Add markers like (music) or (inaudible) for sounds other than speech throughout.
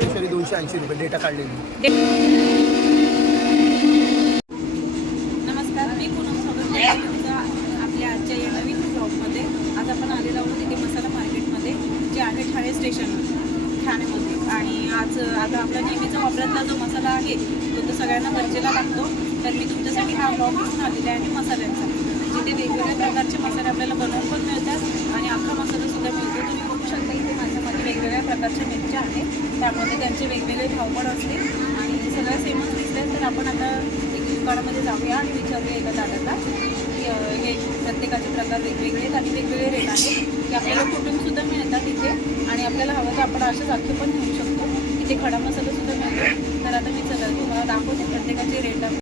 संकेश्वरी दोनशे ऐंशी रुपये डेटा काढलेली. नमस्कार मी पूनम सोबत तुमचा आपल्या आजच्या या नवीन ब्लॉगमध्ये आज आपण आलेलो आहोत इथे मसाला मार्केटमध्ये जे आहे ठाणे स्टेशनवर ठाण्यामध्ये आणि आज आता आपला नेहमीचा वापरातला जो मसाला आहे तो तर सगळ्यांना गरजेला लागतो. तर मी तुमच्यासाठी हा ब्लॉग घेऊन आलेला आहे आणि मसाल्यांचा. जिथे वेगवेगळ्या प्रकारचे मसाले आपल्याला बनवून पण मिळतात आणि अख्खा मसालासुद्धा मिळतो तुम्ही बघू शकता इथे माझ्यामध्ये वेगवेगळ्या प्रकारच्या मिरच्या आहेत. त्यामध्ये त्यांचे वेगवेगळे भाव पण आणि सगळ्या सेमच दिसतात तर आपण आता एक दुकानामध्ये जाऊया आणि विचारूया एका दादाला की हे प्रत्येकाचे प्रकार वेगवेगळे आहेत आणि वेगवेगळे रेट आहेत. की आपल्याला कुठूनसुद्धा मिळतात तिथे आणि आपल्याला हवं तर आपण असं अख्खे पण घेऊ शकतो. तिथे खडा मसालासुद्धा मिळतो. तर आता मी चला तुम्हाला दाखवते प्रत्येकाचे रेट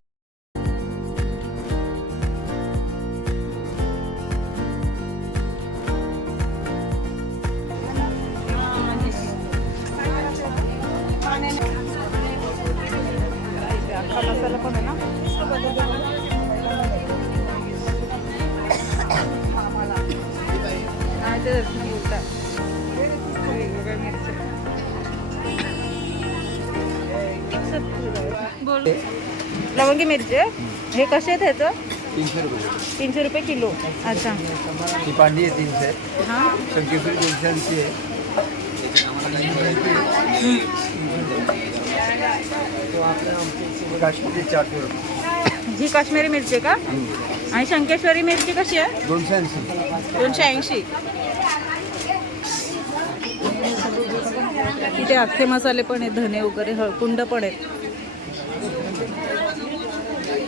लवंगी मिरची? हे कसे आहेत ह्याचं? तीनशे रुपये तीनशे रुपये किलो. अच्छा. ही पांडी आहे तीनशे. हां? संकेश्वरी दोनशे ऐंशी आहे. काश्मीरी चारशे रुपये. ही काश्मीरी मिरची आहे का? आणि शंकेश्वरी मिरची कशी आहे? दोनशे ऐंशी. दोनशे ऐंशी. इथे अख्खे मसाले पण आहेत धने वगैरे हळकुंड पण आहेत कोणतं बोललं मग? हा बोललेला? काय सांगणार आपण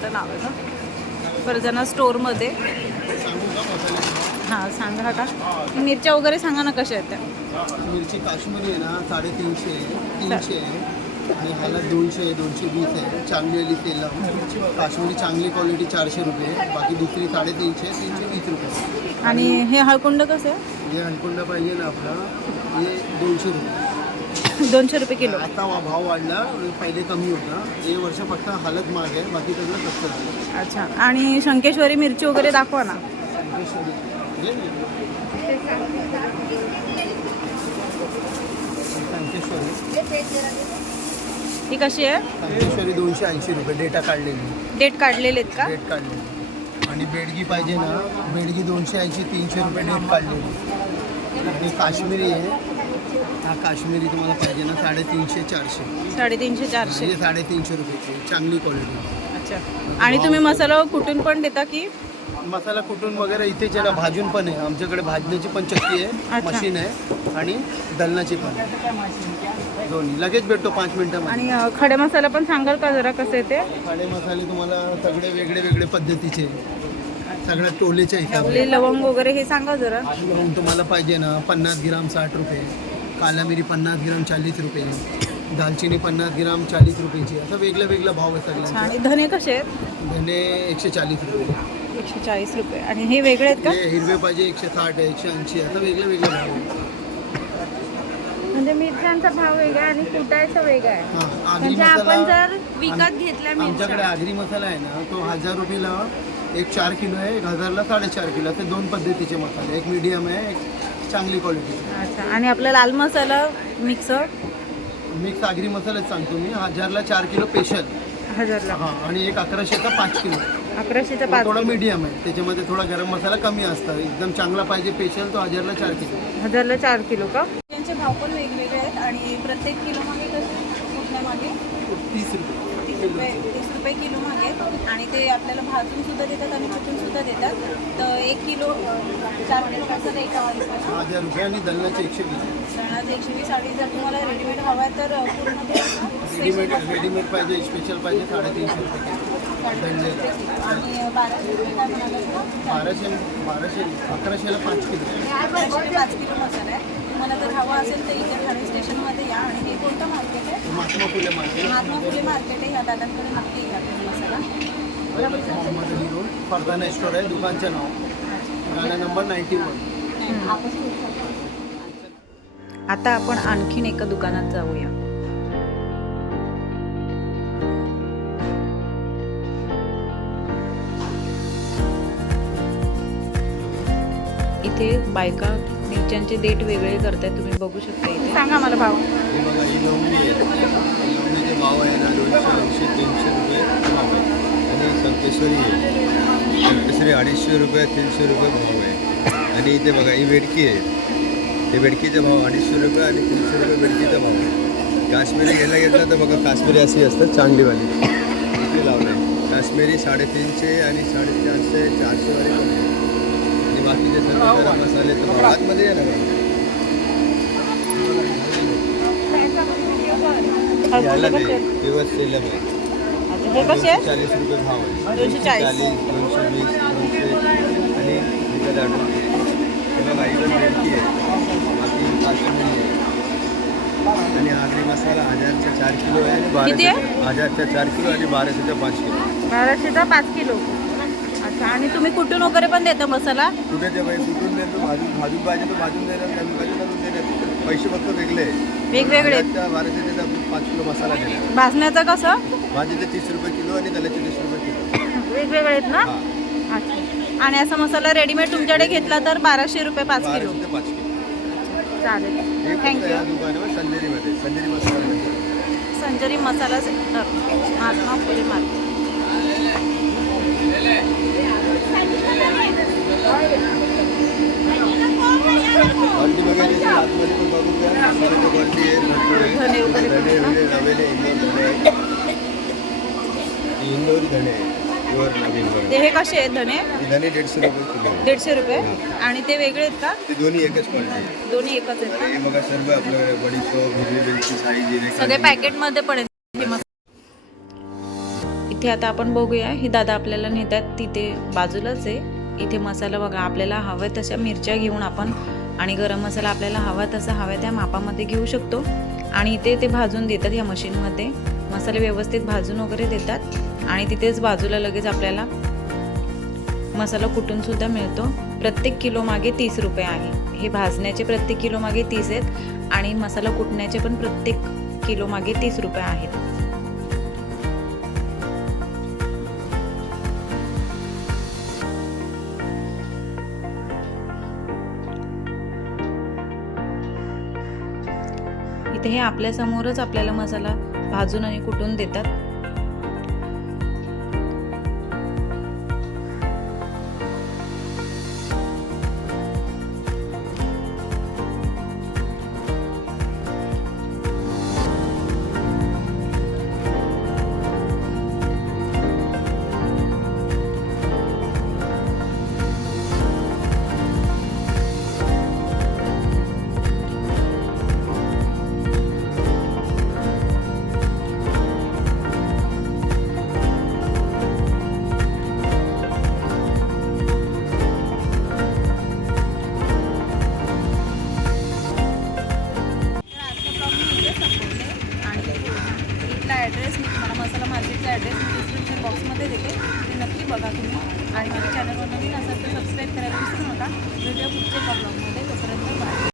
कोणतं नाव आहे ना फरजाना स्टोअरमध्ये हां सांगा का मिरच्या वगैरे सांगा ना कशा आहेत त्या. मिरची काश्मीरी आहे ना साडेतीनशे तीनशे आहे आणि ह्याला दोनशे दोनशे वीस आहे चांगली आली तेल काश्मीरी चांगली क्वालिटी चारशे रुपये बाकी दुसरी साडेतीनशे तीनशे वीस रुपये आणि हे हळकुंड कसं आहे? हे हणकुंडा पाहिजे ना आपला हे दोनशे रुपये. (laughs) दोनशे रुपये किलो. आता वा- भाव वाढला पहिले कमी होता. हे वर्ष फक्त हालत महाग आहे बाकी सगळं स्वस्त झालं. अच्छा. आणि शंकेश्वरी मिरची वगैरे दाखवा ना. संकेश्वरी ही कशी आहे? संकेश्वरी दोनशे ऐंशी रुपये. डेटा काढलेली. डेट काढलेले आहेत का? डेट काढलेली. आणि बेडगी पाहिजे ना. बेडगी दोनशे ऐंशी तीनशे रुपये डेट काढलेली. आणि काश्मीरी आहे. हा काश्मीरी तुम्हाला पाहिजे ना साडेतीनशे चारशे. साडेतीनशे चारशे. म्हणजे साडेतीनशे रुपयाची चांगली क्वालिटी अच्छा. आणि तुम्ही मसाला कुठून पण देता की? मसाला कुटून वगैरे इथे ज्याला भाजून पण आहे. आमच्याकडे भाजण्याची पण चक्की आहे अच्छा. मशीन आहे आणि दलनाची पण दोन्ही. लगेच भेटतो पाच मिनिटामध्ये. आणि अ, खडे मसाला पण सांगाल का जरा कसे ते? खडे मसाले तुम्हाला सगळे वेगळे वेगळे पद्धतीचे सगळ्या टोलेच्या हिसाब आपले लवंग वगैरे हे सांगा जरा. लवंग तुम्हाला पाहिजे ना पन्नास ग्राम साठ रुपये. काला मिरी पन्नास ग्राम चाळीस रुपये दालचिनी पन्नास ग्राम चाळीस रुपयाची. असं वेगळं वेगळं भाव आहे सगळ्यांचे. आणि धने कसे आहेत? धने एकशे चाळीस रुपये. एकशे चाळीस रुपये. आणि हे वेगळे आहेत का? हे हिरवे पाहिजे एकशे साठ आहे एकशे ऐंशी असं वेगळं वेगळं भाव आहे. म्हणजे मिरच्यांचा भाव वेगळा आहे आणि कुटायचा वेगळा आहे. हां आगरी म्हणजे आपण मसाला जर विकत घेतल्या आमच्याकडे मिरच्या आगरी मसाला आहे ना तो हजार रुपयाला एक चार किलो आहे एक हजारला साडेचार किलो असे दोन पद्धतीचे मसाले एक मीडियम आहे एक चांगली क्वालिटी अच्छा आणि आपला लाल मसाला मिक्स मिक्स आगरी मसालाच सांगतो मी. हजारला चार किलो स्पेशल हजारला. हां आणि एक अकराशेचा पाच किलो. अकराशेचा तो पाच थोडा मीडियम आहे. त्याच्यामध्ये थोडा गरम मसाला कमी असतं. एकदम चांगला पाहिजे स्पेशल तो हजारला चार किलो. हजारला चार किलो का? त्यांचे भाव पण वेगवेगळे आहेत आणि प्रत्येक किलो मागे कसे कुठल्या मागे तीस रुपये. तीस रुपये तीस रुपये किलो मागे. आणि ते आपल्याला भाजून सुद्धा देतात आणि कुठून सुद्धा देतात. तर एक किलो चार किलो एक रुपये हजार रुपये आणि दलनाचे एकशे वीस. सणाचं एकशे वीस. साडी जर तुम्हाला रेडीमेड हवा आहे तर पूर्ण रेडीमेड रेडीमेड पाहिजे. स्पेशल पाहिजे साडेतीनशे रुपये. आणि बाराशे रुपये काय म्हणाला तुला बाराशे बाराशे अकराशेला पाच किलो. अकराशे पाच किलो मसाला आहे. तुम्हाला जर हवा असेल तर इथे ठाणे स्टेशनमध्ये या आणि हे कोणतं फुले मार्केट. महात्मा फुले मार्केट आहे. ह्या दादांकडे नक्की या तुम्ही मसाला. स्टोर आहे दुकानचं नाव. नंबर नाईन्टी वन आता आपण आणखीन एका दुकानात जाऊया. इथे बायका मिरच्यांचे देठ वेगळे करतायत तुम्ही बघू शकता इथे. सांगा मला भाव हे ही भाव आहे ना दोनशे दोनशे तीनशे रुपये भाव आहे. आणि संकेश्वरी आहे. संकेश्वरी अडीचशे रुपये तीनशे रुपये भाव आहे. आणि इथे बघा ही बेडकी आहे. ते बेडकीचे भाव अडीचशे रुपये आणि तीनशे रुपये बेडकीचा भाव आहे. काश्मीरी घ्यायला घेतलं तर बघा काश्मीरी अशी असतात चांगलीवाली इथे लावलं आहे काश्मीरी साडेतीनशे आणि साडेचारशे चारशेवाली मसाले तर आतमध्ये आहे ना बघा. याला प्युअर हे कसे चाळीस रुपये भाव आहे दोनशे चाळीस. दोनशे वीस दोनशे आणि इथं लाडू हे बघा इकडं आहे बाकी काश्मीरी आहे आणि आगरी मसाला हजारचा चार किलो आहे आणि? बाराशे हजारचा चार किलो आणि बाराशेचा पाच किलो बाराशेचा पाच किलो अच्छा आणि तुम्ही कुठून वगैरे पण देता मसाला? कुठे ते बाई कुठून देतो? भाजून भाजून पाहिजे तर भाजून देणार कमी पाहिजे देणार पैसे फक्त वेगळे. वेगवेगळे. आहेत. हजारचा बाराशे त्याचा पाच किलो मसाला देणार. भाजण्याचं कसं? भाजी ते तीस रुपये किलो आणि त्याला तीस रुपये किलो. वेगवेगळे आहेत ना? हां. अच्छा. आणि असा मसाला रेडीमेड तुमच्याकडे घेतला तर बाराशे रुपये पाच किलो. बाराशे ते पाच किलो. चालेल. फक्त थँक्यू या दुकानावर संजेरीमध्ये संजेरी मसाला. Sanjari Masala center Mahatma Phule market. Indore धणे. ही हे कसे आहेत धने धणे दीडशे रुपये. दीडशे रुपये आणि ते वेगळे आहेत का ते दोन्ही एकच क्वालिटी दोन्ही एकच आहेत हे बघा सर्व साई जिरे सगळे. पॅकेटमध्ये पण आहेत इथे आता आपण बघूया. ही दादा आपल्याला नेतात. तिथे बाजूलाच आहे. इथे मसाला बघा आपल्याला हव्या तशा मिरच्या घेऊन आपण आणि गरम मसाला आपल्याला हवा तसा हव्या त्या मापामध्ये घेऊ शकतो. आणि इथे ते भाजून देतात या मशीनमध्ये. मसाले व्यवस्थित भाजून वगैरे देतात. आणि तिथेच बाजूला लगेच आपल्याला मसाला कुटूनसुद्धा मिळतो. प्रत्येक किलो मागे तीस रुपये आहे. हे भाजण्याचे प्रत्येक किलो मागे तीस आहेत. आणि मसाला कुटण्याचे पण प्रत्येक किलो मागे तीस रुपये आहेत. इथे हे आपल्यासमोरच आपल्याला मसाला भाजून आणि कुटून देतात.